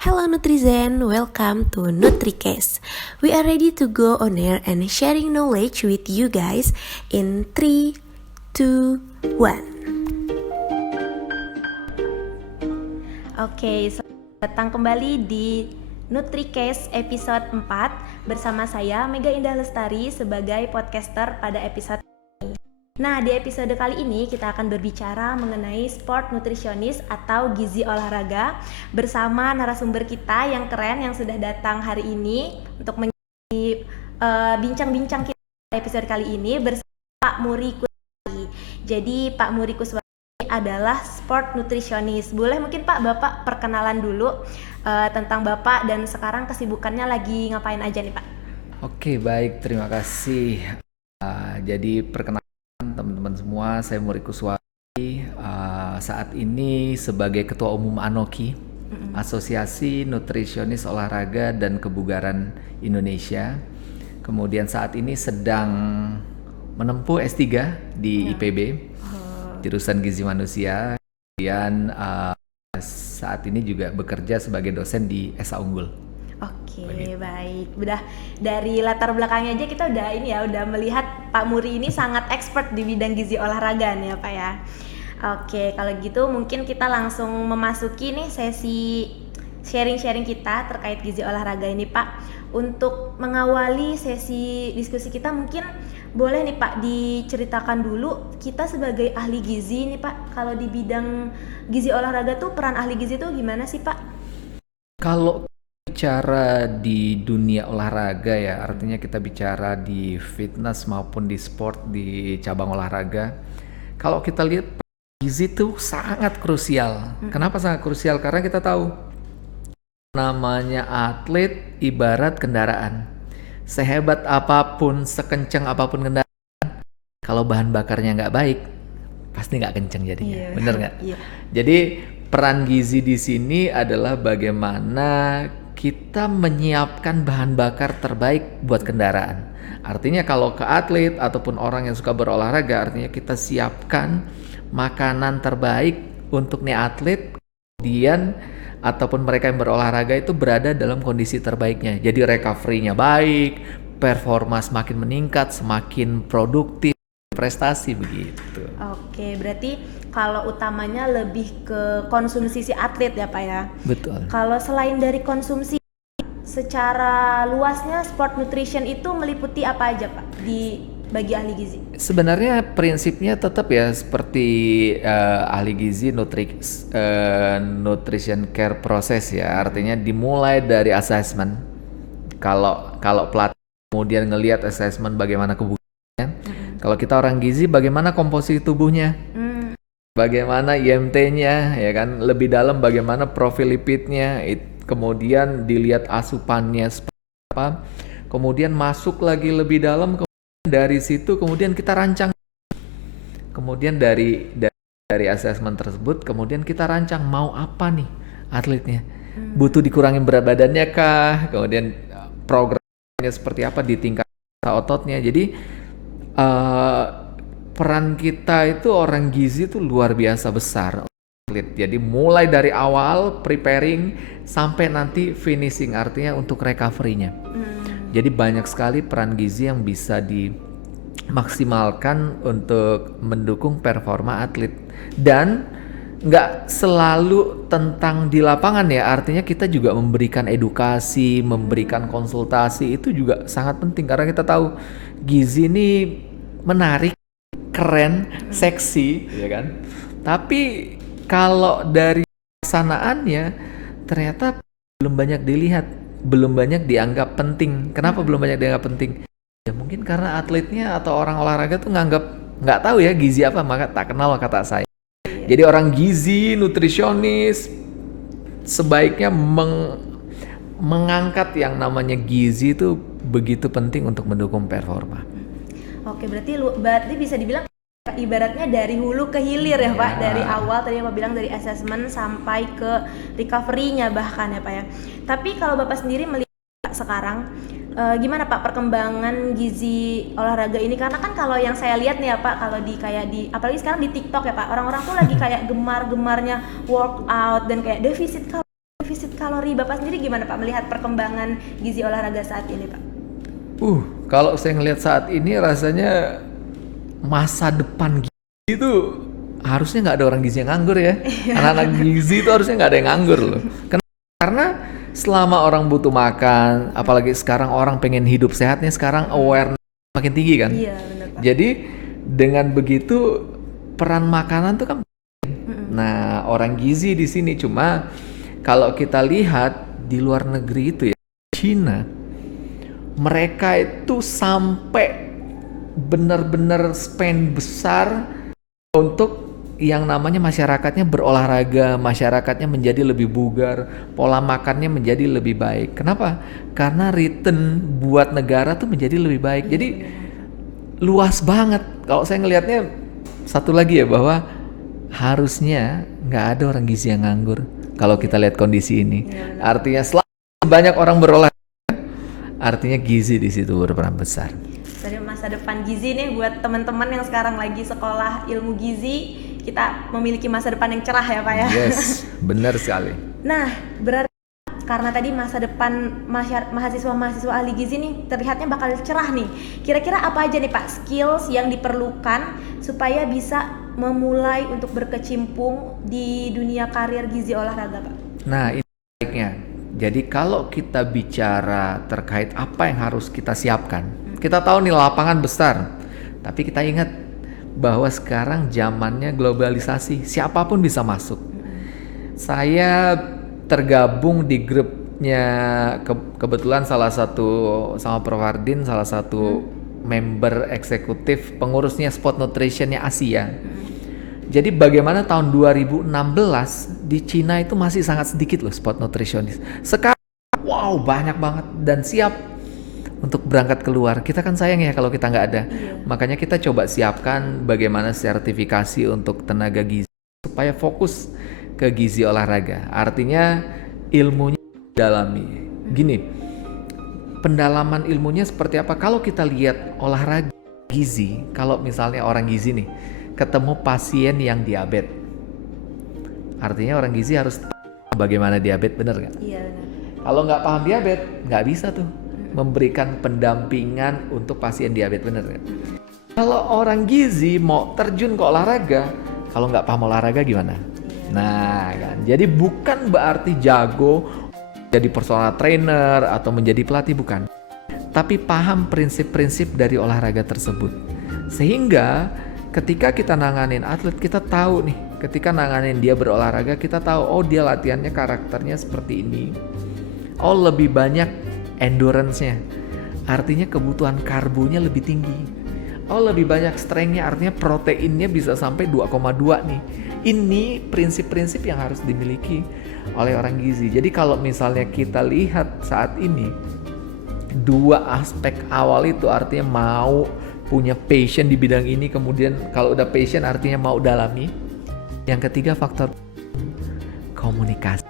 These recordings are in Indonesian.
Hello Nutrizen, welcome to NutriCast. We are ready to go on air and sharing knowledge with you guys in 3, 2, 1. Oke, selamat datang kembali di NutriCast episode 4 bersama saya Mega Indah Lestari sebagai podcaster pada episode. Nah, di episode kali ini kita akan berbicara mengenai sport nutritionist atau gizi olahraga bersama narasumber kita yang keren yang sudah datang hari ini untuk menjadi bincang-bincang kita pada episode kali ini bersama Pak Muri Kuswari. Jadi Pak Muri Kuswari adalah sport nutritionist. Boleh mungkin Pak Bapak perkenalan dulu tentang Bapak dan sekarang kesibukannya lagi ngapain aja nih Pak? Oke, baik, terima kasih. Jadi perkenalkan teman-teman semua, saya Muri Kuswari, saat ini sebagai Ketua Umum ANOKI, Asosiasi Nutrisionis Olahraga dan Kebugaran Indonesia. Kemudian saat ini sedang menempuh S3 di IPB, jurusan Gizi Manusia. Kemudian saat ini juga bekerja sebagai dosen di SA Unggul. Oke, baik. Udah dari latar belakangnya aja kita udah melihat Pak Muri ini sangat expert di bidang gizi olahraga nih ya Pak ya. Oke, kalau gitu mungkin kita langsung memasuki nih sesi sharing-sharing kita terkait gizi olahraga ini Pak. Untuk mengawali sesi diskusi kita mungkin boleh nih Pak diceritakan dulu kita sebagai ahli gizi nih Pak. Kalau di bidang gizi olahraga tuh peran ahli gizi tuh gimana sih Pak? Kalau bicara di dunia olahraga ya, artinya kita bicara di fitness maupun di sport, di cabang olahraga. Kalau kita lihat gizi itu sangat krusial. Kenapa sangat krusial? Karena kita tahu namanya atlet ibarat kendaraan. Sehebat apapun, sekencang apapun kendaraan, kalau bahan bakarnya nggak baik, pasti nggak kencang jadinya. Bener nggak? Jadi peran gizi di sini adalah bagaimana kita menyiapkan bahan bakar terbaik buat kendaraan. Artinya kalau ke atlet ataupun orang yang suka berolahraga, artinya kita siapkan makanan terbaik untuk nih atlet, kemudian ataupun mereka yang berolahraga itu berada dalam kondisi terbaiknya. Jadi recovery-nya baik, performa semakin meningkat, semakin produktif, prestasi begitu. Oke, berarti kalau utamanya lebih ke konsumsi si atlet ya Pak ya? Betul. Kalau selain dari konsumsi, secara luasnya sport nutrition itu meliputi apa aja Pak bagi ahli gizi? Sebenarnya prinsipnya tetap ya seperti ahli gizi nutrition care process ya, artinya dimulai dari assessment. Kalau pelatih kemudian ngelihat assessment bagaimana kebugarannya, kalau kita orang gizi bagaimana komposisi tubuhnya, bagaimana IMT-nya ya kan, lebih dalam bagaimana profil lipidnya, kemudian dilihat asupannya seperti apa, kemudian masuk lagi lebih dalam, dari situ kemudian kita rancang, kemudian dari asesmen tersebut kemudian kita rancang mau apa nih atletnya, butuh dikurangin berat badannya kah, kemudian programnya seperti apa di tingkat ototnya. Jadi peran kita itu orang gizi itu luar biasa besar. Jadi mulai dari awal preparing sampai nanti finishing, artinya untuk recovery-nya. Jadi banyak sekali peran gizi yang bisa dimaksimalkan untuk mendukung performa atlet. Dan nggak selalu tentang di lapangan ya, artinya kita juga memberikan edukasi, memberikan konsultasi, itu juga sangat penting. Karena kita tahu gizi ini menarik, keren, seksi, ya kan? Tapi kalau dari pelaksanaannya ternyata belum banyak dilihat, belum banyak dianggap penting. Kenapa belum banyak dianggap penting? Ya mungkin karena atletnya atau orang olahraga tuh nggak tahu ya gizi apa, maka tak kenal kata saya. Jadi orang gizi, nutrisionis sebaiknya mengangkat yang namanya gizi itu begitu penting untuk mendukung performa. Oke, berarti bisa dibilang ibaratnya dari hulu ke hilir ya Pak, dari awal tadi Bapak bilang dari assessment sampai ke recovery-nya bahkan ya Pak ya. Tapi kalau Bapak sendiri melihat sekarang gimana Pak perkembangan gizi olahraga ini? Karena kan kalau yang saya lihat nih ya Pak, kalau apalagi sekarang di TikTok ya Pak, orang-orang tuh lagi kayak gemar-gemarnya workout dan kayak defisit defisit kalori. Bapak sendiri gimana Pak melihat perkembangan gizi olahraga saat ini Pak? Kalau saya ngelihat saat ini rasanya masa depan gizi itu harusnya nggak ada orang gizi yang nganggur ya. Anak-anak gizi itu harusnya nggak ada yang nganggur loh. Karena selama orang butuh makan, apalagi sekarang orang pengen hidup sehatnya, sekarang awareness makin tinggi kan. Iya benar Pak. Jadi dengan begitu peran makanan tuh kan. Nah, orang gizi di sini cuma kalau kita lihat di luar negeri itu ya, Cina, mereka itu sampai benar-benar spend besar untuk yang namanya masyarakatnya berolahraga, masyarakatnya menjadi lebih bugar, pola makannya menjadi lebih baik. Kenapa? Karena return buat negara tuh menjadi lebih baik. Jadi luas banget. Kalau saya ngelihatnya satu lagi ya, bahwa harusnya nggak ada orang gizi yang nganggur kalau kita lihat kondisi ini. Artinya selalu banyak orang berolahraga, artinya gizi di situ berperan besar. Dari masa depan gizi nih buat teman-teman yang sekarang lagi sekolah ilmu gizi, kita memiliki masa depan yang cerah ya Pak ya. Yes, benar sekali. Nah, berarti karena tadi masa depan mahasiswa-mahasiswa ahli gizi nih terlihatnya bakal cerah nih. Kira-kira apa aja nih Pak skills yang diperlukan supaya bisa memulai untuk berkecimpung di dunia karir gizi olahraga Pak? Nah, ini baiknya. Jadi kalau kita bicara terkait apa yang harus kita siapkan, kita tahu nih lapangan besar, tapi kita ingat bahwa sekarang zamannya globalisasi, siapapun bisa masuk. Saya tergabung di grupnya kebetulan salah satu sama Prof Hardin, salah satu member eksekutif pengurusnya Sport Nutritionnya Asia. Jadi bagaimana tahun 2016 di Cina itu masih sangat sedikit loh sport nutritionist. Sekarang wow banyak banget dan siap untuk berangkat keluar. Kita kan sayang ya kalau kita nggak ada. Makanya kita coba siapkan bagaimana sertifikasi untuk tenaga gizi supaya fokus ke gizi olahraga. Artinya ilmunya dalami. Gini, pendalaman ilmunya seperti apa? Kalau kita lihat olahraga gizi, kalau misalnya orang gizi nih ketemu pasien yang diabetes, artinya orang gizi harus bagaimana diabetes, bener nggak? Iya benar. Kalau nggak paham diabetes, nggak bisa tuh memberikan pendampingan untuk pasien diabetes, bener nggak? Kalau orang gizi mau terjun ke olahraga, kalau nggak paham olahraga gimana? Nah kan, jadi bukan berarti jago jadi personal trainer atau menjadi pelatih, bukan. Tapi paham prinsip-prinsip dari olahraga tersebut. Sehingga ketika kita nanganin atlet, kita tahu nih, ketika nanganin dia berolahraga, kita tahu, oh dia latihannya karakternya seperti ini. Oh lebih banyak endurance-nya, artinya kebutuhan karbonya lebih tinggi. Oh lebih banyak strength-nya, artinya proteinnya bisa sampai 2,2 nih. Ini prinsip-prinsip yang harus dimiliki oleh orang gizi. Jadi kalau misalnya kita lihat saat ini, dua aspek awal itu artinya mau punya passion di bidang ini, kemudian kalau udah passion artinya mau dalami. Yang ketiga faktor komunikasi.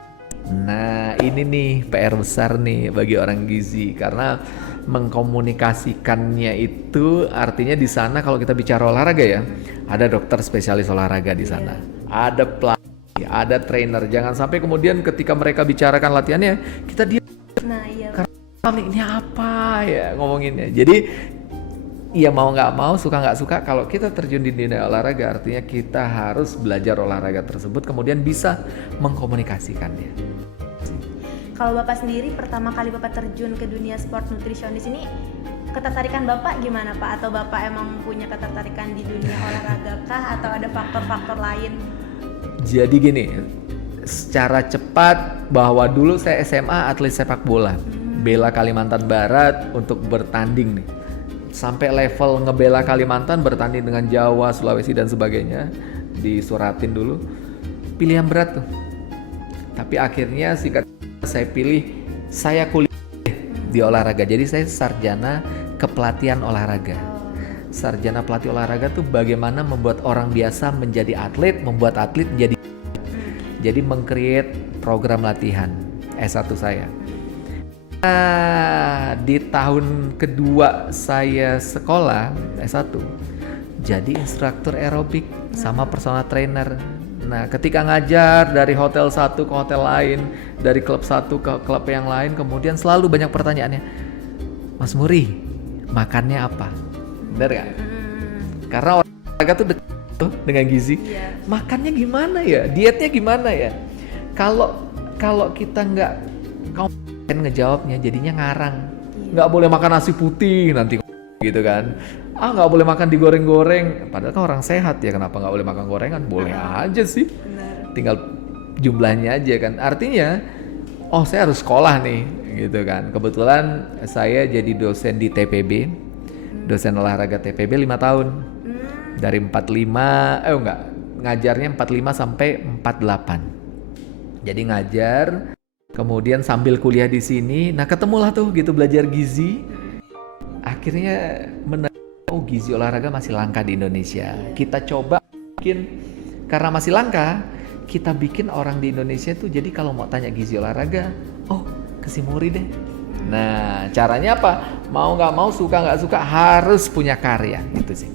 Nah ini nih PR besar nih bagi orang gizi, karena mengkomunikasikannya itu artinya di sana kalau kita bicara olahraga ya, ada dokter spesialis olahraga di sana, ada pelatih, ada trainer. Jangan sampai kemudian ketika mereka bicarakan latihannya kita diam. Nah iya. Karena ini apa ya ngomonginnya. Jadi ya mau nggak mau, suka nggak suka, kalau kita terjun di dunia olahraga artinya kita harus belajar olahraga tersebut, kemudian bisa mengkomunikasikannya. Kalau Bapak sendiri pertama kali Bapak terjun ke dunia sport nutritionist ini, ketertarikan Bapak gimana Pak? Atau Bapak emang punya ketertarikan di dunia olahraga kah? Atau ada faktor-faktor lain? Jadi gini, secara cepat bahwa dulu saya SMA atlet sepak bola, bela Kalimantan Barat untuk bertanding nih. Sampai level ngebela Kalimantan, bertanding dengan Jawa, Sulawesi dan sebagainya, disuratin dulu. Pilihan berat tuh. Tapi akhirnya singkat saya pilih, saya kuliah di olahraga. Jadi saya sarjana kepelatihan olahraga. Sarjana pelatih olahraga tuh bagaimana membuat orang biasa menjadi atlet, membuat atlet menjadi. Jadi meng-create program latihan S1 saya. Nah, di tahun kedua saya sekolah S1 jadi instruktur aerobik sama personal trainer. Nah, ketika ngajar dari hotel satu ke hotel lain, dari klub satu ke klub yang lain, kemudian selalu banyak pertanyaannya, Mas Muri, makannya apa? Bener gak? Karena olahraga tuh dekat tuh dengan gizi. Makannya gimana ya? Dietnya gimana ya? Kalau kita nggak kompeten ngejawabnya, jadinya ngarang. Nggak boleh makan nasi putih nanti gitu kan. Nggak boleh makan digoreng-goreng. Padahal kan orang sehat ya, kenapa nggak boleh makan gorengan? Boleh aja sih. Benar. Tinggal jumlahnya aja kan. Artinya, saya harus sekolah nih gitu kan. Kebetulan saya jadi dosen di TPB, dosen olahraga TPB 5 tahun. Dari 45, ngajarnya 45 sampai 48. Jadi ngajar, kemudian sambil kuliah di sini, nah ketemulah tuh gitu belajar gizi. Akhirnya gizi olahraga masih langka di Indonesia. Kita coba bikin, karena masih langka, kita bikin orang di Indonesia tuh jadi kalau mau tanya gizi olahraga, ke si Muri deh. Nah, caranya apa? Mau nggak mau, suka nggak suka, harus punya karya, gitu sih.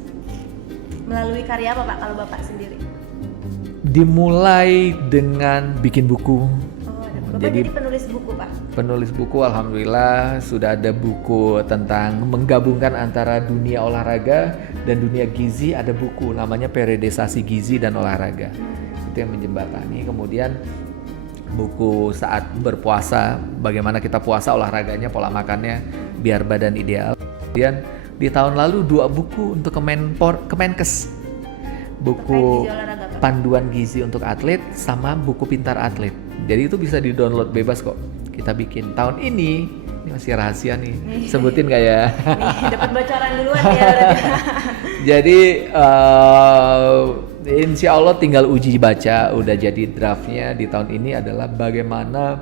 Melalui karya apa Pak kalau Bapak sendiri? Dimulai dengan bikin buku. Bapak jadi penulis buku Pak? Penulis buku, alhamdulillah sudah ada buku tentang menggabungkan antara dunia olahraga dan dunia gizi. Ada buku namanya Periodisasi Gizi dan Olahraga. Itu yang menjembatani. Kemudian buku saat berpuasa, bagaimana kita puasa, olahraganya, pola makannya biar badan ideal. Kemudian di tahun lalu 2 buku untuk Kemenkes. Buku panduan gizi untuk atlet sama buku pintar atlet. Jadi itu bisa di-download bebas kok. Kita bikin tahun ini masih rahasia nih. Sebutin gak ya? Dapat bocoran duluan ya. Jadi insya Allah tinggal uji baca. Udah jadi draftnya di tahun ini adalah bagaimana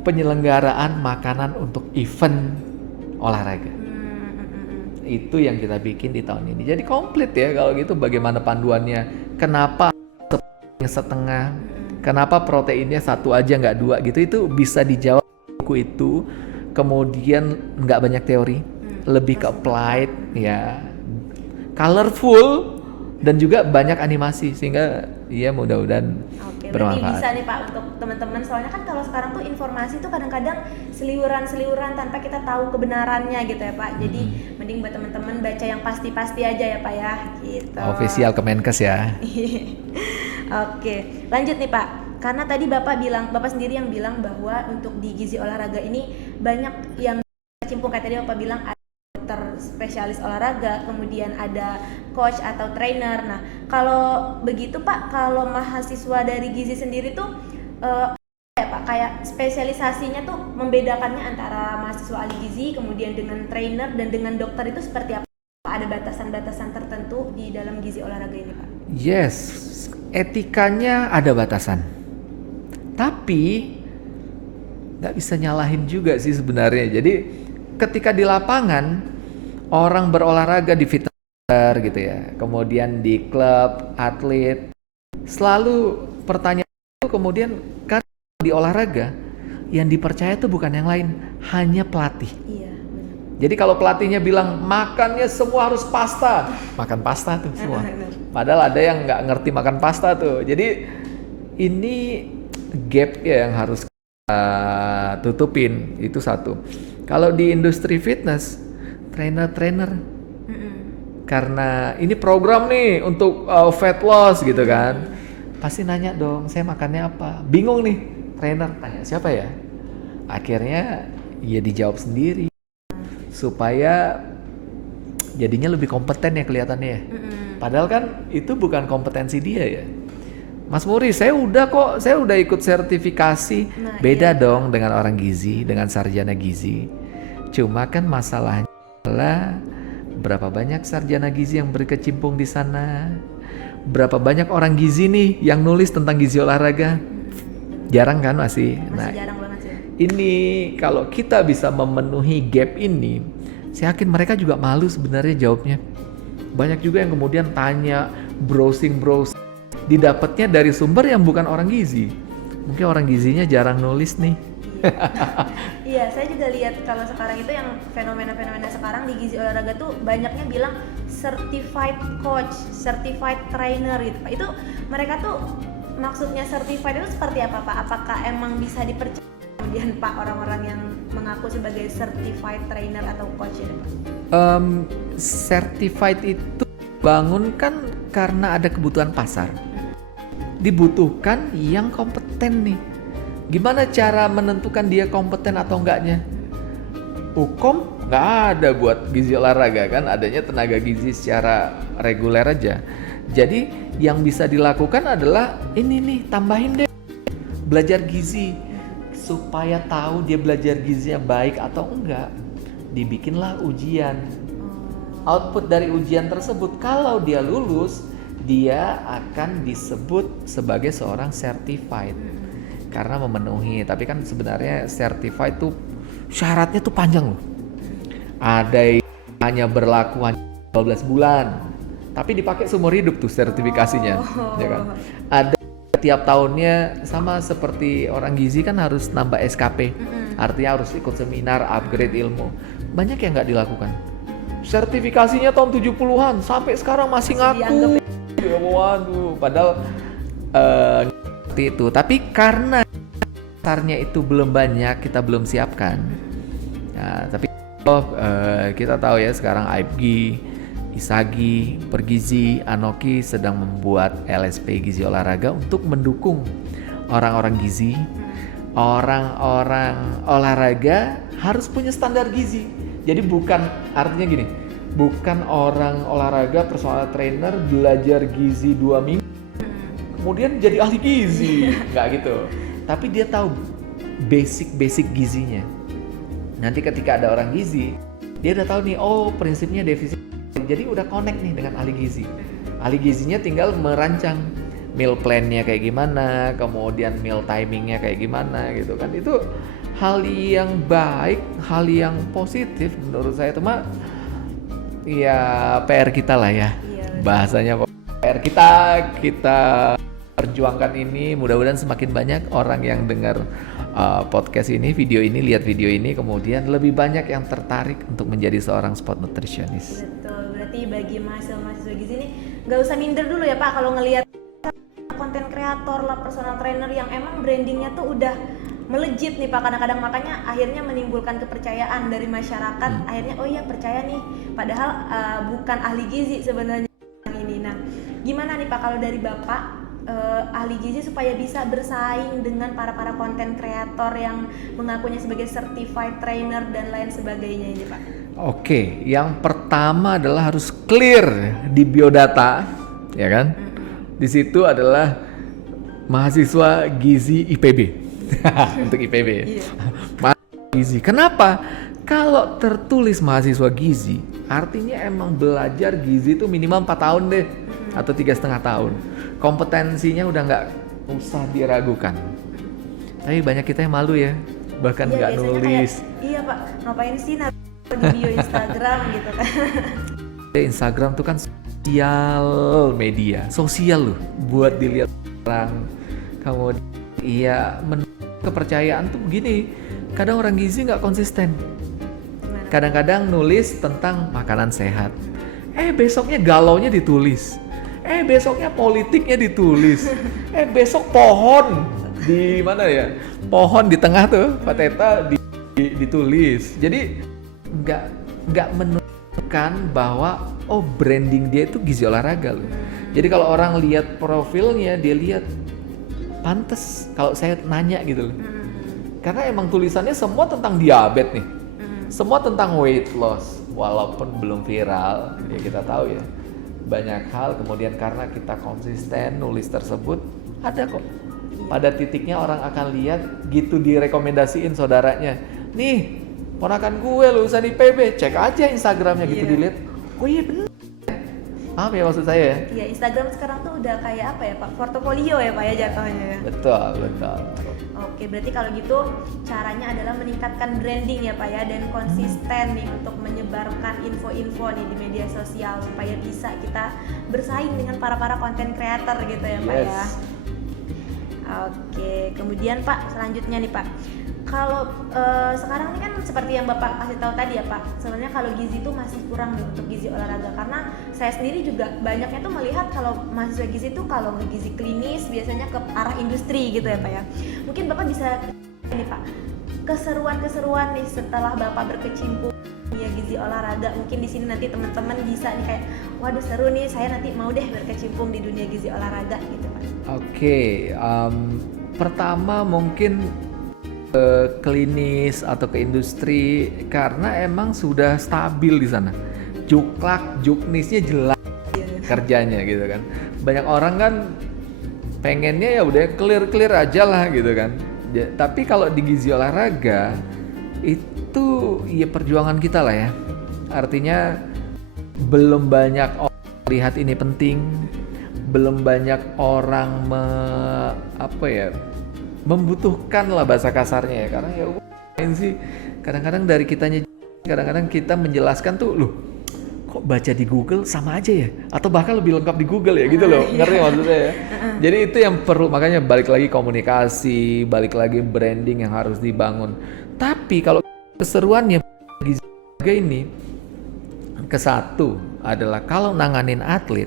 penyelenggaraan makanan untuk event olahraga. Itu yang kita bikin di tahun ini. Jadi komplit ya kalau gitu. Bagaimana panduannya, kenapa setengah, kenapa proteinnya 1 aja nggak 2 gitu, itu bisa dijawab buku itu. Kemudian nggak banyak teori, lebih ke applied ya, colorful, dan juga banyak animasi, sehingga ya mudah-mudahan bermanfaat. Berarti bisa nih Pak untuk teman-teman, soalnya kan kalau sekarang tuh informasi tuh kadang-kadang seliuran tanpa kita tahu kebenarannya gitu ya Pak. Jadi mending buat teman-teman baca yang pasti-pasti aja ya Pak ya gitu. Official Kemenkes ya. Oke, lanjut nih Pak. Karena tadi Bapak sendiri yang bilang bahwa untuk di gizi olahraga ini banyak yang cimpung, kayak tadi Bapak bilang ada dokter spesialis olahraga, kemudian ada coach atau trainer. Nah, kalau begitu Pak, kalau mahasiswa dari gizi sendiri tuh Pak, kayak spesialisasinya tuh membedakannya antara mahasiswa ahli gizi kemudian dengan trainer dan dengan dokter itu seperti apa? Ada batasan-batasan tertentu di dalam gizi olahraga ini Pak? Yes, etikanya ada batasan. Tapi nggak bisa nyalahin juga sih sebenarnya. Jadi ketika di lapangan orang berolahraga di fitness gitu ya, kemudian di klub atlet, selalu pertanyaan itu kemudian kan di olahraga yang dipercaya itu bukan yang lain, hanya pelatih. Iya, benar. Jadi kalau pelatihnya bilang makannya semua harus pasta, makan pasta tuh semua. Padahal ada yang nggak ngerti makan pasta tuh. Jadi ini gap ya yang harus kita tutupin, itu satu. Kalau di industri fitness, trainer karena ini program nih untuk fat loss gitu kan, pasti nanya dong, saya makannya apa? Bingung nih trainer, tanya siapa ya? Akhirnya ya dijawab sendiri supaya jadinya lebih kompeten ya kelihatannya ya. Padahal kan itu bukan kompetensi dia ya. Mas Muri, saya udah ikut sertifikasi. Beda dong dengan orang gizi, dengan sarjana gizi. Cuma kan masalahnya adalah berapa banyak sarjana gizi yang berkecimpung di sana? Berapa banyak orang gizi nih yang nulis tentang gizi olahraga? Jarang kan masih. Masih jarang banget sih. Ini kalau kita bisa memenuhi gap ini, saya yakin mereka juga malu sebenarnya jawabnya. Banyak juga yang kemudian tanya, browsing, didapatnya dari sumber yang bukan orang gizi. Mungkin orang gizinya jarang nulis nih. Iya, saya juga lihat kalau sekarang itu yang fenomena-fenomena sekarang di gizi olahraga tuh banyaknya bilang certified coach, certified trainer gitu Pak. Itu mereka tuh maksudnya certified itu seperti apa Pak? Apakah emang bisa dipercaya kemudian Pak orang-orang yang mengaku sebagai certified trainer atau coach ini Pak? Certified itu bangun kan karena ada kebutuhan pasar. Dibutuhkan yang kompeten nih. Gimana cara menentukan dia kompeten atau enggaknya? Hukum nggak ada buat gizi olahraga kan, adanya tenaga gizi secara reguler aja. Jadi yang bisa dilakukan adalah ini nih, tambahin deh belajar gizi supaya tahu dia belajar gizinya baik atau enggak. Dibikinlah ujian. Output dari ujian tersebut kalau dia lulus, dia akan disebut sebagai seorang certified karena memenuhi. Tapi kan sebenarnya certified tuh syaratnya tuh panjang loh. Ada yang hanya berlaku 12 bulan, tapi dipakai seumur hidup tuh sertifikasinya, ya kan? Ada tiap tahunnya, sama seperti orang gizi kan harus nambah SKP, artinya harus ikut seminar, upgrade ilmu. Banyak yang nggak dilakukan. Sertifikasinya tahun 70-an sampai sekarang masih ngaku. Ya, waduh, padahal seperti itu. Tapi karena dasarnya itu belum banyak, kita belum siapkan. Nah, tapi kita tahu ya sekarang AIPGI, ISAGI, Pergizi, Anoki sedang membuat LSP gizi olahraga untuk mendukung orang-orang gizi. Orang-orang olahraga harus punya standar gizi. Jadi bukan, artinya gini, bukan orang olahraga personal trainer belajar gizi 2 minggu kemudian jadi ahli gizi, nggak gitu. Tapi dia tahu basic gizinya. Nanti ketika ada orang gizi, dia udah tahu nih, oh prinsipnya defisit. Jadi udah connect nih dengan ahli gizi. Ahli gizinya tinggal merancang meal plan-nya kayak gimana, kemudian meal timing-nya kayak gimana gitu kan. Itu hal yang baik, hal yang positif menurut saya. Cuma ya PR kita lah ya. Bahasanya PR kita perjuangkan ini. Mudah-mudahan semakin banyak orang yang dengar podcast ini, video ini, lihat video ini, kemudian lebih banyak yang tertarik untuk menjadi seorang sport nutritionist. Betul, berarti bagi mahasiswa gizi ini nggak usah minder dulu ya Pak kalau ngelihat konten kreator lah, personal trainer yang emang brandingnya tuh udah melejit nih Pak, kadang-kadang makanya akhirnya menimbulkan kepercayaan dari masyarakat. Akhirnya oh iya percaya nih, padahal bukan ahli gizi sebenarnya ini. Nah, gimana nih Pak kalau dari Bapak ahli gizi supaya bisa bersaing dengan para konten kreator yang mengakunya sebagai certified trainer dan lain sebagainya ini Pak? Oke, yang pertama adalah harus clear di biodata, ya kan? Di situ adalah mahasiswa gizi IPB. Untuk IPB. Mahasiswa gizi. Kenapa? Kalau tertulis mahasiswa gizi, artinya emang belajar gizi itu minimal 4 tahun deh, atau 3,5 tahun. Kompetensinya udah nggak usah diragukan. Tapi banyak kita yang malu ya, bahkan nggak nulis. Kayak, iya Pak, ngapain sih di bio Instagram gitu kan? Instagram tuh kan sosial loh, buat dilihat orang. Kamu kepercayaan tuh begini, kadang orang gizi nggak konsisten. Kadang-kadang nulis tentang makanan sehat, besoknya galaunya ditulis, besoknya politiknya ditulis, besok pohon di mana ya, pohon di tengah tuh pateta ditulis. Jadi nggak menunjukkan bahwa oh branding dia itu gizi olahraga loh. Jadi kalau orang lihat profilnya, dia lihat pantes kalau saya nanya gitu loh. Karena emang tulisannya semua tentang diabetes nih. Semua tentang weight loss, walaupun belum viral, ya kita tahu ya. Banyak hal, kemudian karena kita konsisten nulis tersebut, ada kok. Pada titiknya orang akan lihat, gitu direkomendasiin saudaranya. Nih, ponakan gue lulusan IPB, cek aja Instagramnya gitu dilihat. Oh iya bener. Apa ya maksud saya ya? Iya, Instagram sekarang tuh udah kayak apa ya Pak? Portofolio ya Pak ya jatuhnya ya? Betul. Oke, berarti kalau gitu caranya adalah meningkatkan branding ya Pak ya, dan konsisten nih untuk menyebarkan info-info nih di media sosial supaya bisa kita bersaing dengan para konten creator gitu ya Pak ya. Oke, kemudian Pak selanjutnya nih Pak, Kalau sekarang ini kan seperti yang Bapak kasih tahu tadi ya Pak, sebenarnya kalau gizi itu masih kurang nih untuk gizi olahraga, karena saya sendiri juga banyaknya tuh melihat kalau mahasiswa gizi itu kalau gizi klinis biasanya ke arah industri gitu ya Pak ya. Mungkin Bapak bisa ini Pak, keseruan-keseruan nih setelah Bapak berkecimpung ya gizi olahraga, mungkin di sini nanti teman-teman bisa nih kayak waduh seru nih, saya nanti mau deh berkecimpung di dunia gizi olahraga gitu Pak. Oke, pertama mungkin klinis atau ke industri karena emang sudah stabil di sana. Juklak, juknisnya jelas kerjanya gitu kan. Banyak orang kan pengennya ya udah clear aja lah gitu kan. Tapi kalau di gizi olahraga itu ya perjuangan kita lah ya. Artinya belum banyak orang lihat ini penting, belum banyak orang membutuhkan lah bahasa kasarnya ya, karena ya sih kadang-kadang dari kitanya, kadang-kadang kita menjelaskan tuh loh kok baca di Google sama aja ya, atau bahkan lebih lengkap di Google ya gitu loh, ngerti maksudnya ya. Jadi itu yang perlu, makanya balik lagi komunikasi, balik lagi branding yang harus dibangun. Tapi kalau keseruannya gizi olahraga ini ke satu adalah kalau nanganin atlet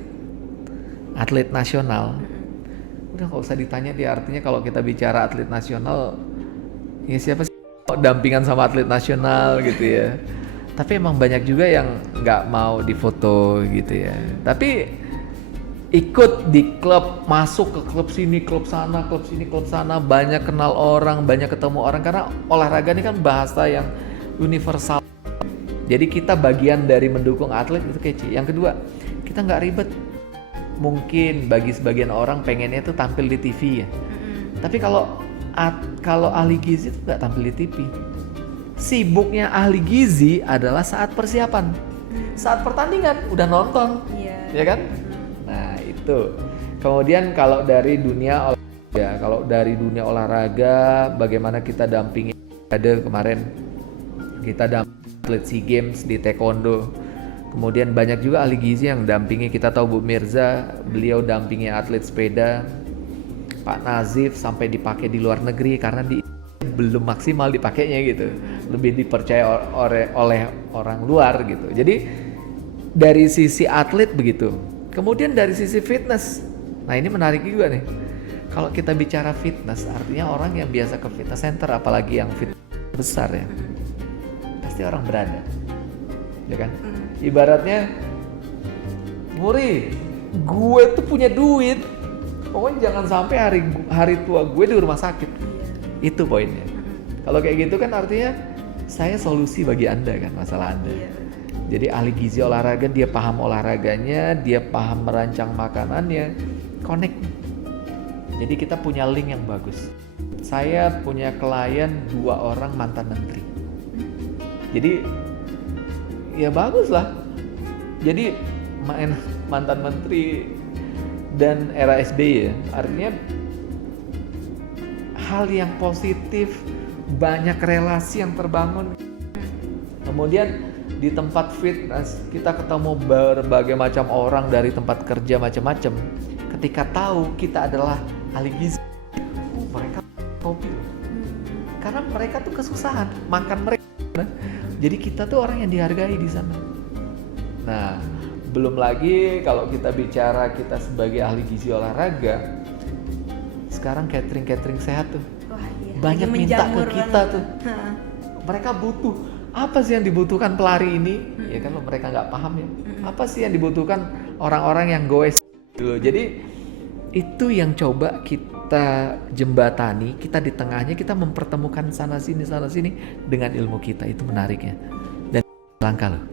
nasional, udah nggak usah ditanya dia, artinya kalau kita bicara atlet nasional ya siapa sih dampingan sama atlet nasional gitu ya. Tapi emang banyak juga yang nggak mau difoto gitu ya, tapi ikut di klub, masuk ke klub sini, klub sana, klub sini, klub sana, banyak kenal orang, banyak ketemu orang, karena olahraga ini kan bahasa yang universal. Jadi kita bagian dari mendukung atlet itu kece. Yang kedua, kita nggak ribet. Mungkin bagi sebagian orang pengennya tuh tampil di TV ya. Tapi kalau ahli gizi itu nggak tampil di TV. Sibuknya ahli gizi adalah saat persiapan, saat pertandingan udah nonton, ya kan? Nah itu. Kemudian kalau dari dunia olahraga, bagaimana kita dampingi? Ada kemarin kita dampingi atlet SEA Games di taekwondo. Kemudian banyak juga ahli gizi yang dampingi, kita tahu Bu Mirza, beliau dampingi atlet sepeda. Pak Nazif sampai dipakai di luar negeri karena belum maksimal dipakainya gitu, lebih dipercaya oleh orang luar gitu. Jadi dari sisi atlet begitu. Kemudian dari sisi fitness, nah ini menarik juga nih. Kalau kita bicara fitness, artinya orang yang biasa ke fitness center, apalagi yang fitness besar ya, pasti orang berada, ya kan? Ibaratnya, Muri, gue tuh punya duit, pokoknya jangan sampai hari tua gue di rumah sakit. Itu poinnya. Kalau kayak gitu kan artinya saya solusi bagi Anda kan, masalah Anda. Jadi ahli gizi olahraga, dia paham olahraganya, dia paham merancang makanannya, connect. Jadi kita punya link yang bagus. Saya punya klien 2 orang mantan menteri. Jadi ya bagus lah. Jadi mantan menteri dan era SBY ya, artinya hal yang positif, banyak relasi yang terbangun. Kemudian di tempat fitness kita ketemu berbagai macam orang dari tempat kerja macam-macam. Ketika tahu kita adalah ahli gizi, mereka kopi, karena mereka tuh kesusahan makan mereka. Jadi kita tuh orang yang dihargai di sana. Nah, belum lagi kalau kita bicara kita sebagai ahli gizi olahraga, sekarang catering sehat tuh banyak minta ke kita tuh. Mereka butuh apa sih yang dibutuhkan pelari ini? Ya kan mereka nggak paham ya. Apa sih yang dibutuhkan orang-orang yang goes dulu. Jadi itu yang coba kita jembatani, kita di tengahnya, kita mempertemukan sana sini dengan ilmu kita. Itu menariknya. Dan langkah loh.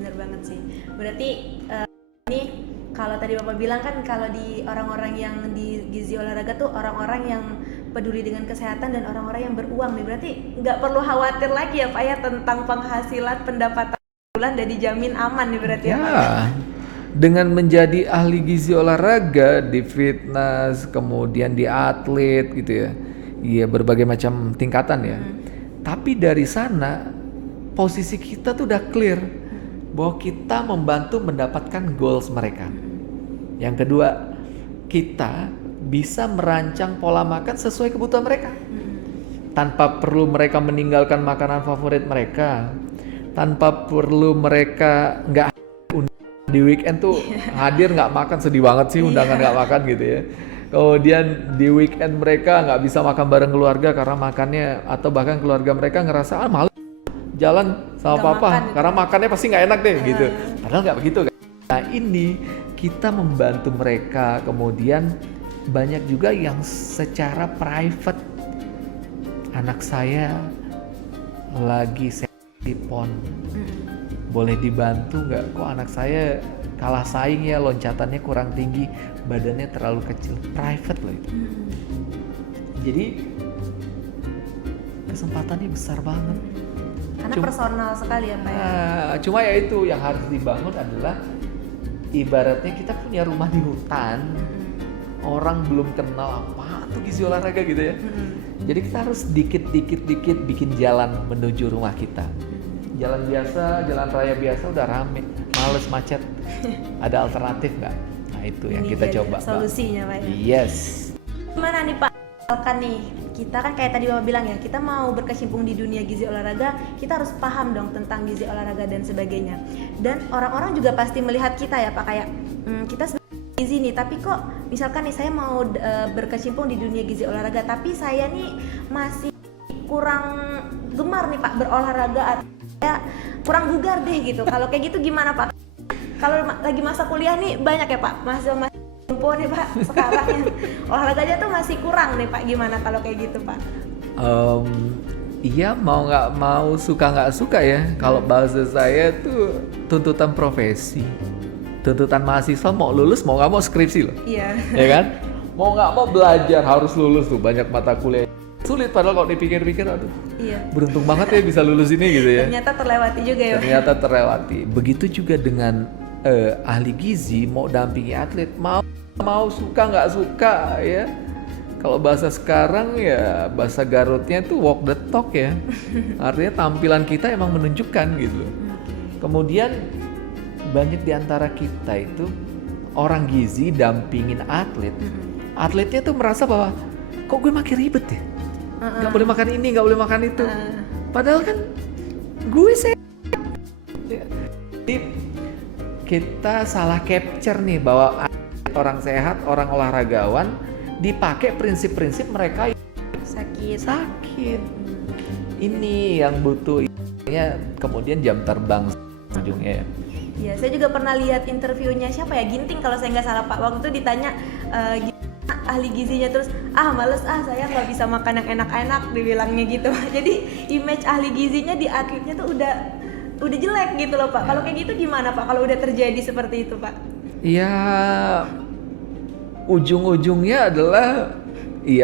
Bener banget sih. Berarti ini kalau tadi Bapak bilang kan kalau di orang-orang yang di gizi olahraga tuh orang-orang yang peduli dengan kesehatan dan orang-orang yang beruang nih, berarti nggak perlu khawatir lagi ya Pak ya tentang penghasilan, pendapatan bulan, dan dijamin aman nih berarti ya Pak. Dengan menjadi ahli gizi olahraga di fitness, kemudian di atlet gitu ya, iya berbagai macam tingkatan ya. Tapi dari sana posisi kita tuh udah clear bahwa kita membantu mendapatkan goals mereka. Yang kedua, kita bisa merancang pola makan sesuai kebutuhan mereka. tanpa perlu mereka meninggalkan makanan favorit mereka, tanpa perlu mereka nggak di weekend tuh hadir nggak makan, sedih banget sih undangan nggak makan gitu ya. Kemudian di weekend mereka nggak bisa makan bareng keluarga karena makannya, atau bahkan keluarga mereka ngerasa malu jalan sama Nggak papa makan karena makannya pasti nggak enak deh gitu. Padahal nggak begitu kan. Nah ini kita membantu mereka. Kemudian banyak juga yang secara private, anak saya lagi pon, boleh dibantu nggak? Kok anak saya kalah saing ya, loncatannya kurang tinggi, badannya terlalu kecil. Private loh itu. Jadi kesempatannya besar banget. Karena personal sekali ya Pak ya. Cuma ya itu yang harus dibangun adalah ibaratnya kita punya rumah di hutan, orang belum kenal apa tuh gizi olahraga gitu ya. Jadi kita harus dikit bikin jalan menuju rumah kita. Jalan biasa, jalan raya biasa udah rame, males macet. Ada alternatif nggak? Nah itu yang Ini kita dia coba. solusinya Pak ya. Yes. Gimana nih Pak? Misalkan nih, kita kan kayak tadi Bapak bilang ya, kita mau berkecimpung di dunia gizi olahraga, kita harus paham dong tentang gizi olahraga dan sebagainya. Dan orang-orang juga pasti melihat kita ya Pak, kayak kita gizi nih, tapi kok misalkan nih saya mau berkecimpung di dunia gizi olahraga, tapi saya nih masih kurang gemar nih Pak berolahraga, atau saya kurang bugar deh gitu. Kalau kayak gitu gimana Pak? Kalau lagi masa kuliah nih banyak ya Pak, mahasiswa nih Pak sekarang ya, olahraganya tuh masih kurang nih Pak, gimana kalau kayak gitu Pak? Iya, mau nggak mau, suka nggak suka ya. Kalau bahasa saya tuh tuntutan profesi, tuntutan mahasiswa, mau lulus mau nggak mau skripsi loh. Iya. Ya kan? Mau nggak mau belajar harus lulus tuh, banyak mata kuliah sulit, padahal kalau dipikir-pikir aduh Iya. beruntung banget ya bisa lulus ini gitu ya. Ternyata terlewati juga ya. Ternyata terlewati. Begitu juga dengan ahli gizi mau dampingi atlet, mau suka nggak suka ya. Kalau bahasa sekarang ya, bahasa Garutnya tuh walk the talk ya. Artinya tampilan kita emang menunjukkan gitu. Kemudian banyak di antara kita itu orang gizi dampingin atlet. Atletnya tuh merasa bahwa kok gue makin ribet ya. Nggak boleh makan ini, nggak boleh makan itu. Padahal kan gue sehat. Jadi kita salah capture nih bahwa orang sehat, orang olahragawan dipakai prinsip-prinsip mereka yang sakit. Ini yang butuh kemudian jam terbang ujungnya. Iya, saya juga pernah lihat interviewnya siapa ya, Ginting kalau saya nggak salah Pak. Waktu itu ditanya ahli gizinya, terus males saya nggak bisa makan yang enak-enak, dibilangnya gitu. Jadi image ahli gizinya di atletnya tuh udah jelek gitu loh Pak. Kalau kayak gitu gimana Pak kalau udah terjadi seperti itu Pak? Ya ujung-ujungnya adalah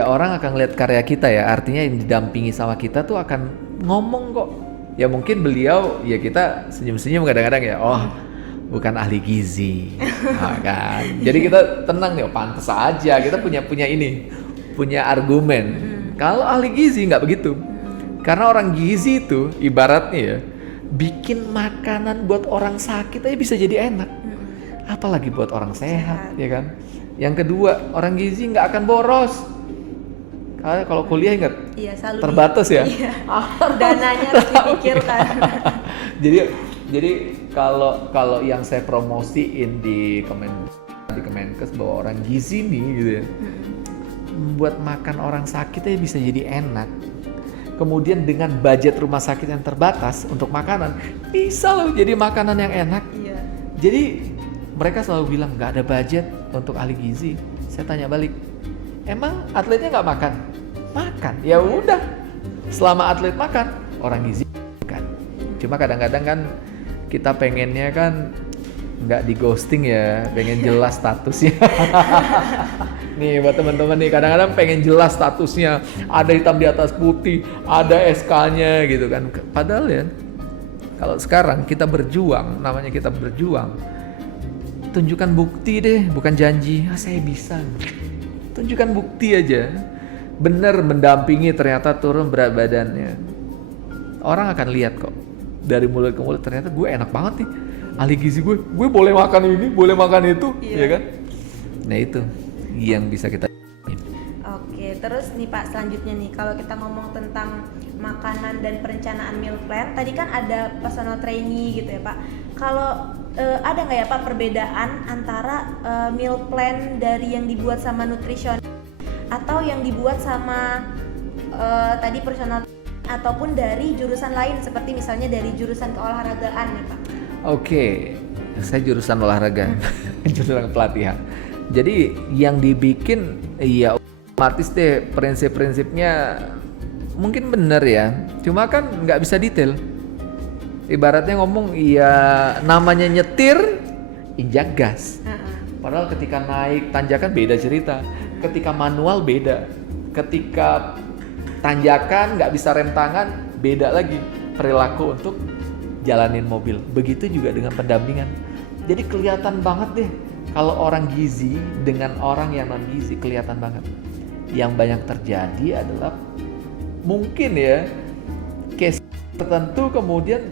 orang akan lihat karya kita ya. Artinya yang didampingi sama kita tuh akan ngomong kok. Ya mungkin beliau ya kita senyum-senyum kadang-kadang ya. Oh, bukan ahli gizi. Nah, kan. Jadi kita tenang nih, pantas aja kita punya argumen. Kalau ahli gizi nggak begitu. Karena orang gizi itu ibaratnya ya, bikin makanan buat orang sakit aja bisa jadi enak. Apalagi buat orang sehat, ya kan? Yang kedua, orang gizi nggak akan boros. Kalau kuliah ingat, terbatas ya. Iya. Dananya harus dipikirkan. jadi kalau yang saya promosiin di Kemenkes bahwa orang gizi nih gitu ya, membuat makan orang sakit aja bisa jadi enak. Kemudian dengan budget rumah sakit yang terbatas untuk makanan, bisa loh jadi makanan yang enak. Iya. Jadi mereka selalu bilang nggak ada budget untuk ahli gizi. Saya tanya balik, emang atletnya nggak makan? Makan. Ya udah, selama atlet makan, orang gizi makan. Cuma kadang-kadang kan kita pengennya kan nggak di ghosting ya, pengen jelas statusnya. Nih buat teman-teman nih, kadang-kadang pengen jelas statusnya, ada hitam di atas putih, ada SK-nya gitu kan. Padahal ya, kalau sekarang kita berjuang, namanya kita berjuang, tunjukkan bukti deh, bukan janji. Saya bisa. Tunjukkan bukti aja. Bener mendampingi, ternyata turun berat badannya. Orang akan lihat kok. Dari mulut ke mulut, ternyata gue enak banget nih. Ahli gizi gue boleh makan ini, boleh makan itu, ya kan? Nah itu yang bisa kita. Oke, terus nih Pak, selanjutnya nih kalau kita ngomong tentang makanan dan perencanaan meal plan, tadi kan ada personal trainee gitu ya Pak. Kalau ada nggak ya Pak perbedaan antara meal plan dari yang dibuat sama nutrition atau yang dibuat sama tadi personal ataupun dari jurusan lain seperti misalnya dari jurusan keolahragaan ya Pak? Oke, saya jurusan olahraga, jurusan pelatihan. Jadi yang dibikin ya otomatis deh prinsip-prinsipnya mungkin benar ya, cuma kan nggak bisa detail. Ibaratnya ngomong ya namanya nyetir injak gas. Padahal ketika naik tanjakan beda cerita, ketika manual beda, ketika tanjakan nggak bisa rem tangan beda lagi perilaku untuk jalanin mobil. Begitu juga dengan pendampingan. Jadi kelihatan banget deh kalau orang gizi dengan orang yang non gizi, kelihatan banget. Yang banyak terjadi adalah mungkin ya case tertentu, kemudian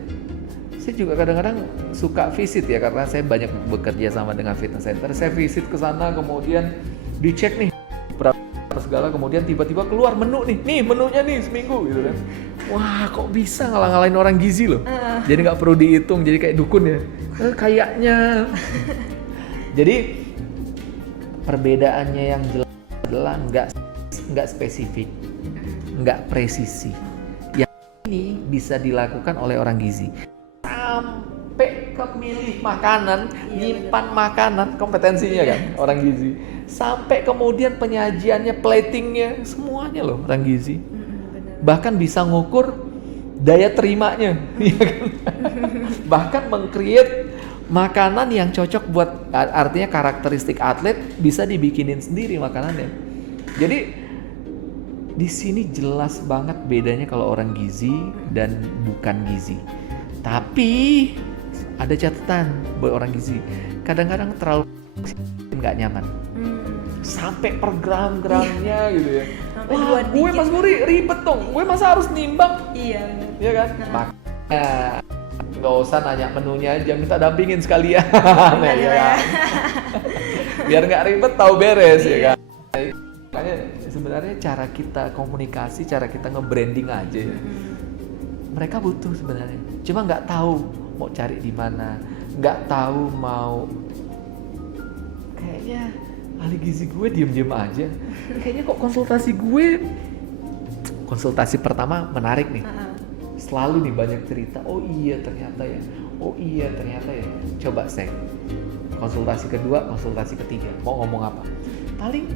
saya juga kadang-kadang suka visit ya karena saya banyak bekerja sama dengan fitness center. Saya visit ke sana, kemudian dicek nih berapa segala, kemudian tiba-tiba keluar menu nih menunya nih seminggu gitu kan. Wah, kok bisa ngalah-ngalahin orang gizi loh. Jadi nggak perlu dihitung, jadi kayak dukun ya. Kayaknya. Jadi perbedaannya yang jelas adalah nggak spesifik, nggak presisi. Yang ini bisa dilakukan oleh orang gizi. Sampai ke milih makanan, nyimpan makanan, kompetensinya kan orang gizi. Sampai kemudian penyajiannya, platingnya, semuanya loh orang gizi. Bahkan bisa ngukur daya terimanya, ya kan? Bahkan meng-create makanan yang cocok buat, artinya karakteristik atlet bisa dibikinin sendiri makanannya. Jadi di sini jelas banget bedanya kalau orang gizi dan bukan gizi. Tapi ada catatan buat orang gizi. Kadang-kadang terlalu nggak nyaman. Sampai per gram-gramnya gitu ya. Wah, gue Mas Muri ribet dong. Gue masa harus nimbang? Iya. Iya kan? Makanya nggak usah nanya menunya aja, minta dampingin sekalian. Ya kan? Biar nggak ribet, tahu beres ya kan. Makanya sebenarnya cara kita komunikasi, cara kita nge-branding aja ya. Mereka butuh sebenarnya, cuma nggak tahu mau cari di mana, nggak tahu mau, kayaknya ahli gizi gue diem-diem aja, kayaknya kok konsultasi pertama menarik nih, selalu nih banyak cerita, oh iya ternyata ya, coba sek, konsultasi kedua, konsultasi ketiga, mau ngomong apa, paling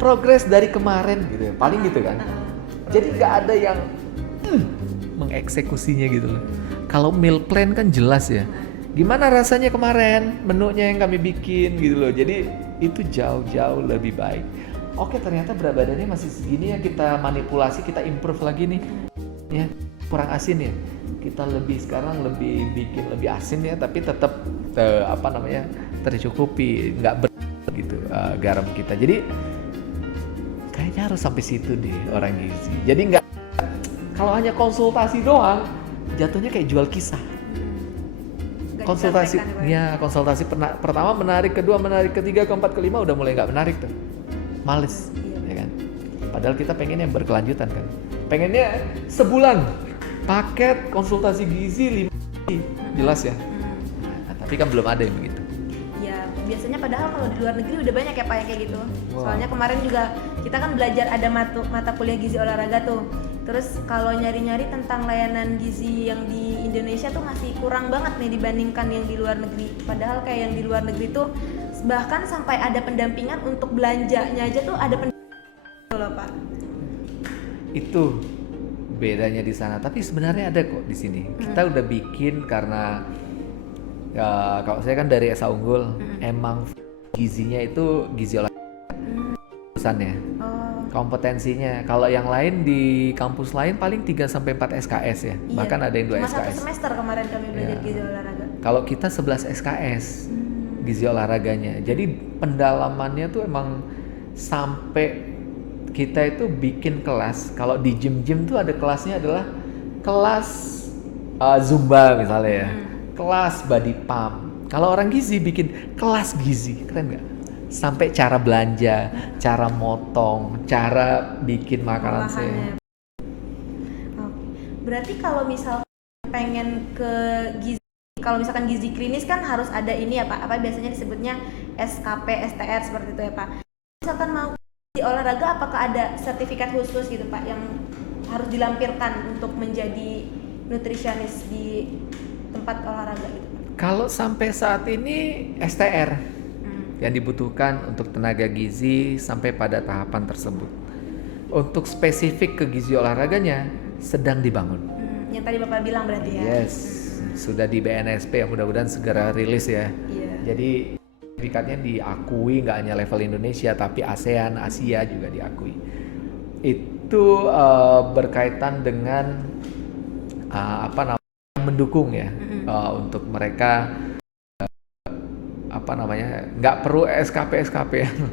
progres dari kemarin gitu ya, paling gitu kan. Jadi nggak ada yang mengeksekusinya gitu loh. Kalau meal plan kan jelas ya. Gimana rasanya kemarin menunya yang kami bikin gitu loh. Jadi itu jauh-jauh lebih baik. Oke, ternyata berat badannya masih segini ya, kita manipulasi, kita improve lagi nih. Ya, kurang asin ya. Kita sekarang lebih bikin lebih asin ya, tapi tetap tercukupi, nggak gitu garam kita. Jadi kayaknya harus sampai situ deh orang gizi. Jadi nggak, kalau hanya konsultasi doang jatuhnya kayak jual kisah. Konsultasi pertama menarik, kedua menarik, ketiga, keempat, kelima udah mulai nggak menarik tuh, males ya kan. Padahal kita pengen yang berkelanjutan kan, pengennya sebulan paket konsultasi gizi 5 jelas ya. Nah, tapi kan belum ada yang begitu. Biasanya padahal kalau di luar negeri udah banyak ya Pak yang kayak gitu. Soalnya kemarin juga kita kan belajar ada mata kuliah gizi olahraga tuh. Terus kalau nyari-nyari tentang layanan gizi yang di Indonesia tuh masih kurang banget nih dibandingkan yang di luar negeri. Padahal kayak yang di luar negeri tuh bahkan sampai ada pendampingan untuk belanjanya aja tuh ada pendampingan loh Pak. Itu bedanya di sana. Tapi sebenarnya ada kok di sini. Kita udah bikin karena ya, kalau saya kan dari Esa Unggul, emang gizinya itu gizi olahraga, pesannya, kompetensinya. Kalau yang lain di kampus lain paling 3-4 SKS ya, bahkan ada yang 2 cuma SKS. Cuma 1 semester kemarin kami belajar gizi olahraga. Kalau kita 11 SKS gizi olahraganya, jadi pendalamannya tuh emang sampai kita itu bikin kelas. Kalau di gym tuh ada kelasnya adalah kelas Zumba misalnya ya. Kelas body pump. Kalau orang gizi bikin kelas gizi, keren nggak? sampai cara belanja, cara motong, cara bikin makanan Olahannya. sehat. Berarti kalau misal pengen ke gizi, kalau misalkan gizi klinis kan harus ada ini ya Pak, apa biasanya disebutnya SKP, STR seperti itu ya Pak. Misalkan mau di olahraga, apakah ada sertifikat khusus gitu Pak yang harus dilampirkan untuk menjadi nutrisionis di tempat olahraga gitu Pak? Kalau sampai saat ini STR yang dibutuhkan untuk tenaga gizi sampai pada tahapan tersebut. Untuk spesifik ke gizi olahraganya sedang dibangun. Yang tadi Bapak bilang berarti ya? Yes, sudah di BNSP ya, mudah-mudahan segera rilis ya. Iya. Jadi sertifikatnya diakui nggak hanya level Indonesia tapi ASEAN, Asia juga diakui. Itu berkaitan dengan apa namanya, mendukung ya untuk mereka apa namanya, nggak perlu SKP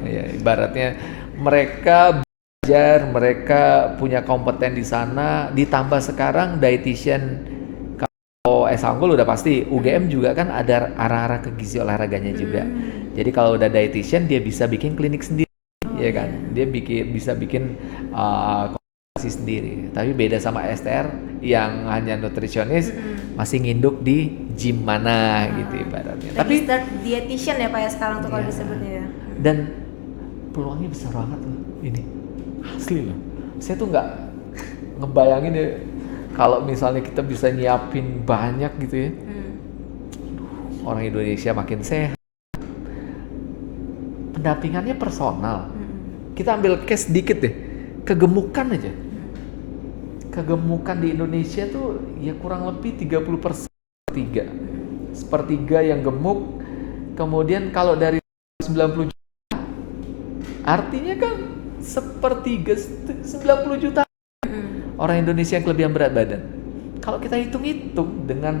ya, ibaratnya mereka belajar, mereka punya kompeten di sana, ditambah sekarang dietitian. Kalau S-Unggul udah pasti, UGM juga kan ada arah-arah ke gizi olahraganya juga. Jadi kalau udah dietitian dia bisa bikin klinik sendiri, ya kan? Dia bisa bikin konsultasi sendiri. Tapi beda sama STR yang hanya nutrisionis, masih nginduk di gym mana gitu ibaratnya. Tapi Registered dietitian ya Pak ya sekarang tuh kalau Iya. disebutnya ya. Dan peluangnya besar banget loh ini, asli loh. Saya tuh nggak ngebayangin ya kalau misalnya kita bisa nyiapin banyak gitu ya. Orang Indonesia makin sehat. Pendampingannya personal. Kita ambil case dikit deh, kegemukan aja. Kegemukan di Indonesia tuh ya kurang lebih 30%, sepertiga yang gemuk. Kemudian kalau dari 90 juta, artinya kan sepertiga 90 juta orang Indonesia yang kelebihan berat badan. Kalau kita hitung-hitung dengan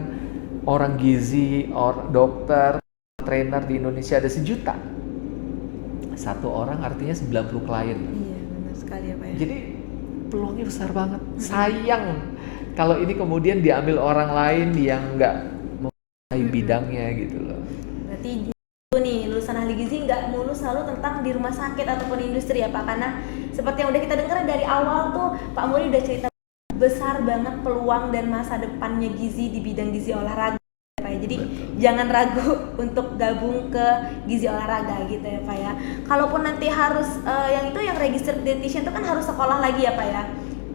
orang gizi, dokter, trainer di Indonesia ada 1 juta. Satu orang artinya 90 klien. Iya benar sekali ya Pak ya. Jadi peluangnya besar banget. Sayang kalau ini kemudian diambil orang lain yang nggak menguasai bidangnya gitu loh. Berarti itu nih lulusan ahli gizi nggak mulu selalu tentang di rumah sakit ataupun industri ya Pak, karena seperti yang udah kita dengar dari awal tuh Pak Muri udah cerita besar banget peluang dan masa depannya gizi di bidang gizi olahraga ya Pak ya. Jadi jangan ragu untuk gabung ke gizi olahraga gitu ya Pak ya. Kalaupun nanti harus yang itu yang registered dietitian itu kan harus sekolah lagi ya Pak ya.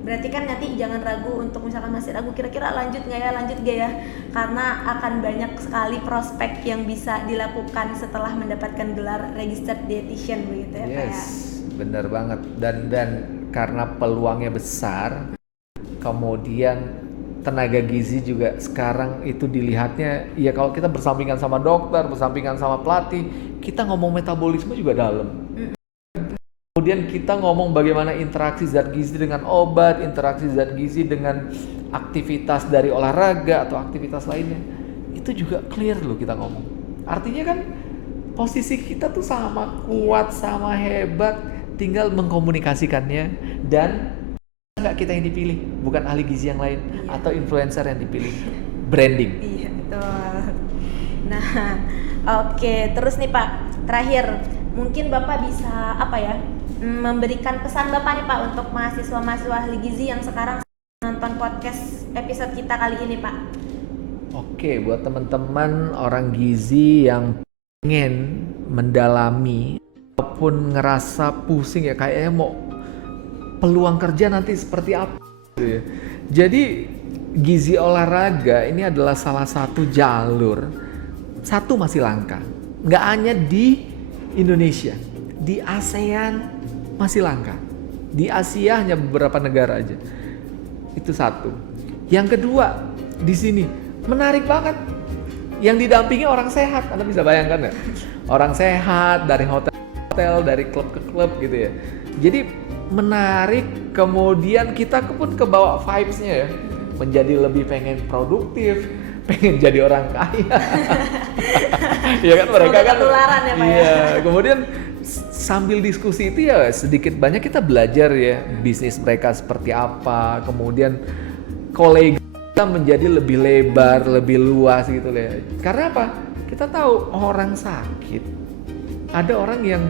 Berarti kan nanti jangan ragu untuk misalkan masih ragu kira-kira lanjut nggak ya, karena akan banyak sekali prospek yang bisa dilakukan setelah mendapatkan gelar registered dietitian begitu ya Pak ya. Yes, benar banget. Dan karena peluangnya besar, kemudian tenaga gizi juga sekarang itu dilihatnya ya kalau kita bersampingan sama dokter, bersampingan sama pelatih, kita ngomong metabolisme juga dalam. Kemudian kita ngomong bagaimana interaksi zat gizi dengan obat, interaksi zat gizi dengan aktivitas dari olahraga atau aktivitas lainnya. Itu juga clear loh kita ngomong. Artinya kan posisi kita tuh sama kuat, sama hebat, tinggal mengkomunikasikannya dan nggak kita yang dipilih, bukan ahli gizi yang lain atau influencer yang dipilih. Branding. Iya betul. Nah, oke. Terus nih Pak, terakhir mungkin Bapak bisa apa ya? Memberikan pesan Bapak nih Pak untuk mahasiswa-mahasiswa ahli gizi yang sekarang nonton podcast episode kita kali ini Pak. Oke, buat teman-teman orang gizi yang pengen mendalami ataupun ngerasa pusing ya kayaknya mau peluang kerja nanti seperti apa gitu ya. Jadi gizi olahraga ini adalah salah satu jalur. Satu masih langka. Nggak hanya di Indonesia, di ASEAN masih langka. Di Asia hanya beberapa negara aja. Itu satu. Yang kedua, di sini menarik banget. Yang didampingi orang sehat. Anda bisa bayangkan ya? Orang sehat dari hotel, dari klub ke klub gitu ya. Jadi menarik, kemudian kita pun kebawa vibes-nya ya. Menjadi lebih pengen produktif, pengen jadi orang kaya. Iya kan mereka kan ketularan ya Pak ya. Iya, kemudian sambil diskusi itu ya sedikit banyak kita belajar ya bisnis mereka seperti apa, kemudian kolega kita menjadi lebih lebar, lebih luas gitu ya. Karena apa? Kita tahu orang sakit Ada orang yang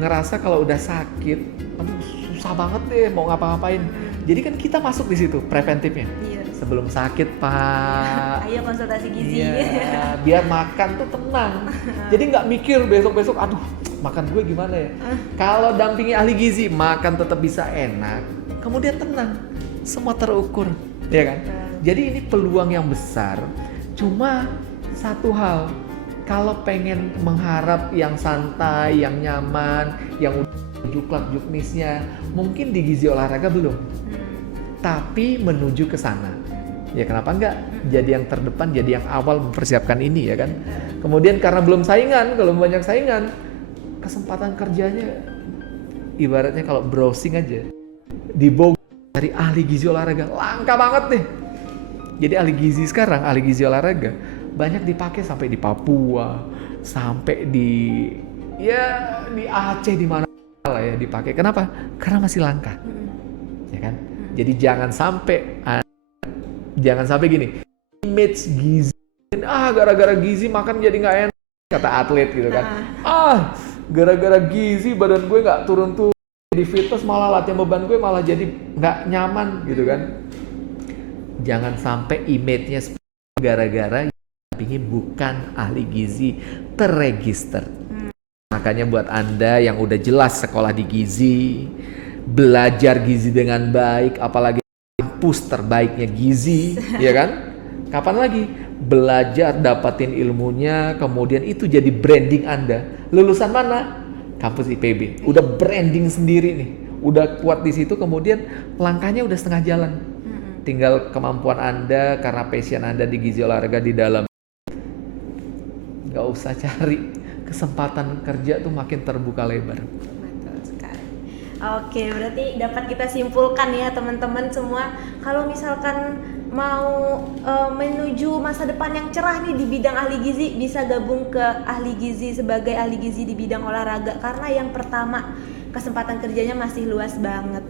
ngerasa kalau udah sakit, aduh susah banget deh mau ngapa-ngapain. Jadi kan kita masuk di situ preventifnya. Iya. Sebelum sakit Pak, Ayo konsultasi gizi. iya, biar makan tuh tenang. Jadi nggak mikir besok-besok, aduh makan gue gimana ya. Kalau dampingi ahli gizi, makan tetap bisa enak, kemudian tenang, semua terukur, ya kan? Jadi ini peluang yang besar. Cuma satu hal, kalau pengen mengharap yang santai, yang nyaman, yang udah juklak juknisnya, mungkin di gizi olahraga belum. Tapi menuju ke sana. Ya kenapa enggak? Jadi yang terdepan, jadi yang awal mempersiapkan ini ya kan. Kemudian karena belum saingan, kalau banyak saingan, kesempatan kerjanya ibaratnya kalau browsing aja di Bogor dari ahli gizi olahraga langka banget nih. Jadi ahli gizi sekarang, ahli gizi olahraga banyak dipakai sampai di Papua, sampai di Aceh, di mana lah ya dipakai. Kenapa? Karena masih langka. Ya kan? Jadi jangan sampai gini, image gizi, gara-gara gizi makan jadi nggak enak, kata atlet gitu kan. Gara-gara gizi badan gue nggak turun di fitness, malah latihan beban gue malah jadi nggak nyaman gitu kan. Jangan sampai image-nya gara-gara ini bukan ahli gizi terregister. Makanya buat Anda yang udah jelas sekolah di gizi, belajar gizi dengan baik, apalagi kampus terbaiknya gizi, ya kan? Kapan lagi? Belajar, dapatin ilmunya, kemudian itu jadi branding Anda. Lulusan mana? Kampus IPB. Udah branding sendiri nih, udah kuat di situ, kemudian langkahnya udah setengah jalan. Tinggal kemampuan Anda karena passion Anda di gizi olahraga di dalam. Gak usah cari kesempatan kerja tuh makin terbuka lebar. Oke, berarti dapat kita simpulkan ya teman-teman semua, kalau misalkan mau menuju masa depan yang cerah nih di bidang ahli gizi, bisa gabung ke ahli gizi sebagai ahli gizi di bidang olahraga. Karena yang pertama, kesempatan kerjanya masih luas banget.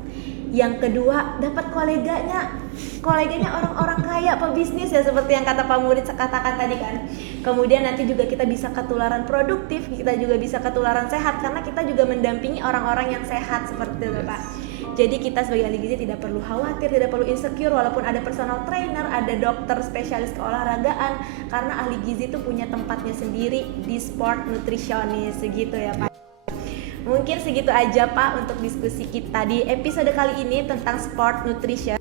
Yang kedua, dapat koleganya orang-orang kaya, pebisnis ya, seperti yang kata Pak Murid katakan tadi kan. Kemudian nanti juga kita bisa ketularan produktif, kita juga bisa ketularan sehat karena kita juga mendampingi orang-orang yang sehat seperti itu Pak. Jadi kita sebagai ahli gizi tidak perlu khawatir, tidak perlu insecure walaupun ada personal trainer, ada dokter spesialis keolahragaan, karena ahli gizi itu punya tempatnya sendiri di sport nutritionist segitu ya Pak. Mungkin segitu aja Pak untuk diskusi kita di episode kali ini tentang sport nutrition.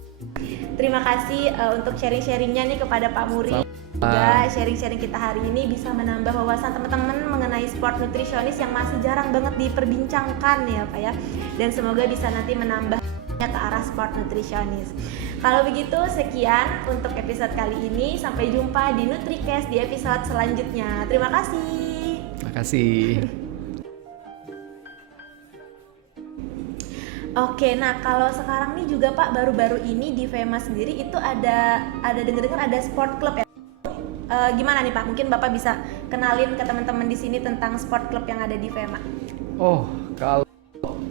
Terima kasih untuk sharing-sharingnya nih kepada Pak Muri. Juga sharing-sharing kita hari ini bisa menambah wawasan teman-teman mengenai sport nutritionist yang masih jarang banget diperbincangkan ya Pak ya. Dan semoga bisa nanti menambah ke arah sport nutritionist. Kalau begitu sekian untuk episode kali ini. Sampai jumpa di NutriCast di episode selanjutnya. Terima kasih. Terima kasih. Oke, nah kalau sekarang nih juga Pak, baru-baru ini di FEMA sendiri itu ada dengar-dengar ada sport club ya. Gimana nih Pak? Mungkin Bapak bisa kenalin ke teman-teman di sini tentang sport club yang ada di FEMA. Oh, kalau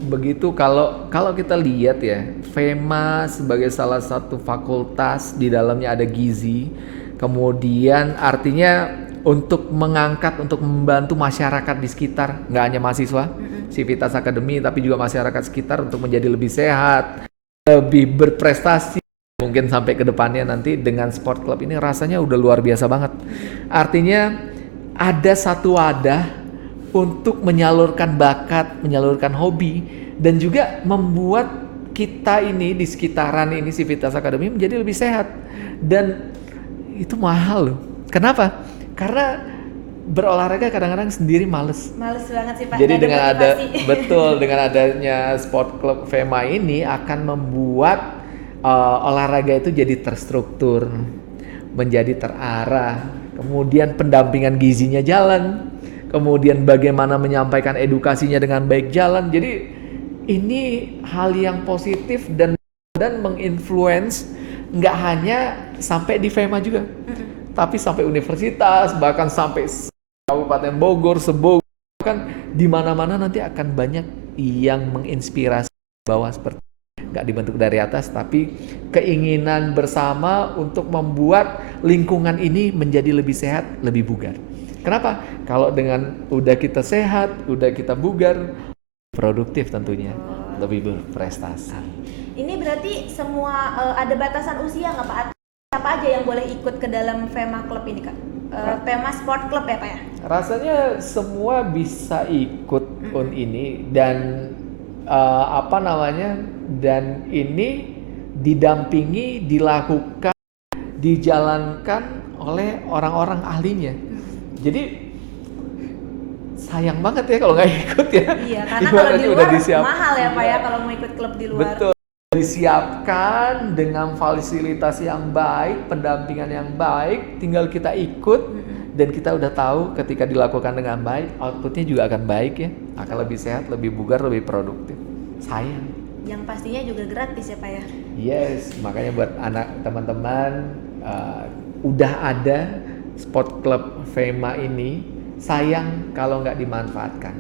begitu, kalau kita lihat ya, FEMA sebagai salah satu fakultas di dalamnya ada gizi, kemudian artinya untuk mengangkat, untuk membantu masyarakat di sekitar, nggak hanya mahasiswa, Civitas Academy, tapi juga masyarakat sekitar untuk menjadi lebih sehat, lebih berprestasi, mungkin sampai ke depannya nanti dengan sport club ini rasanya udah luar biasa banget. Artinya ada satu wadah untuk menyalurkan bakat, menyalurkan hobi, dan juga membuat kita ini di sekitaran ini Civitas Academy menjadi lebih sehat. Dan itu mahal loh. Kenapa? Karena berolahraga kadang-kadang sendiri males banget sih Pak. Jadi dengan dengan adanya sport club FEMA ini akan membuat olahraga itu jadi terstruktur, menjadi terarah, kemudian pendampingan gizinya jalan, kemudian bagaimana menyampaikan edukasinya dengan baik jalan. Jadi ini hal yang positif dan menginfluence nggak hanya sampai di FEMA juga, tapi sampai universitas, bahkan sampai Kabupaten Bogor, bahkan di mana-mana nanti akan banyak yang menginspirasi bawah, seperti nggak dibentuk dari atas, tapi keinginan bersama untuk membuat lingkungan ini menjadi lebih sehat, lebih bugar. Kenapa? Kalau dengan udah kita sehat, udah kita bugar, produktif tentunya, lebih berprestasi. Ini berarti semua ada batasan usia nggak Pak? Siapa aja yang boleh ikut ke dalam Fema Club ini Kak? Fema Sport Club ya Pak ya? Rasanya semua bisa ikut ini dan dan ini didampingi, dilakukan, dijalankan oleh orang-orang ahlinya. Jadi sayang banget ya kalau nggak ikut ya. Iya, karena kalau di luar mahal ya Pak ya kalau mau ikut klub di luar. Betul. Disiapkan dengan fasilitas yang baik, pendampingan yang baik, tinggal kita ikut dan kita udah tahu ketika dilakukan dengan baik, outputnya juga akan baik ya, akan lebih sehat, lebih bugar, lebih produktif. Sayang. Yang pastinya juga gratis ya Pak ya? Yes, makanya buat anak teman-teman udah ada sport club Fema ini, sayang kalau nggak dimanfaatkan.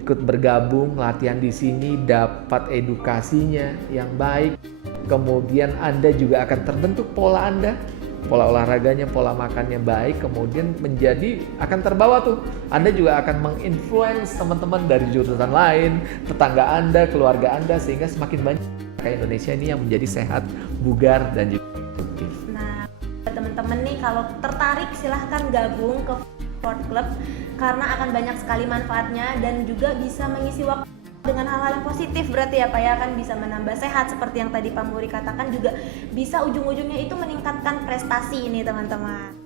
Ikut bergabung, latihan di sini, dapat edukasinya yang baik. Kemudian Anda juga akan terbentuk pola Anda, pola olahraganya, pola makannya baik. Kemudian akan terbawa tuh. Anda juga akan menginfluence teman-teman dari jurusan lain, tetangga Anda, keluarga Anda, sehingga semakin banyak kayak Indonesia ini yang menjadi sehat, bugar, dan juga produktif. Nah, teman-teman nih kalau tertarik silahkan gabung ke Sport Club karena akan banyak sekali manfaatnya dan juga bisa mengisi waktu dengan hal-hal yang positif berarti ya Pak ya, kan bisa menambah sehat seperti yang tadi Pak Muri katakan, juga bisa ujung-ujungnya itu meningkatkan prestasi ini teman-teman.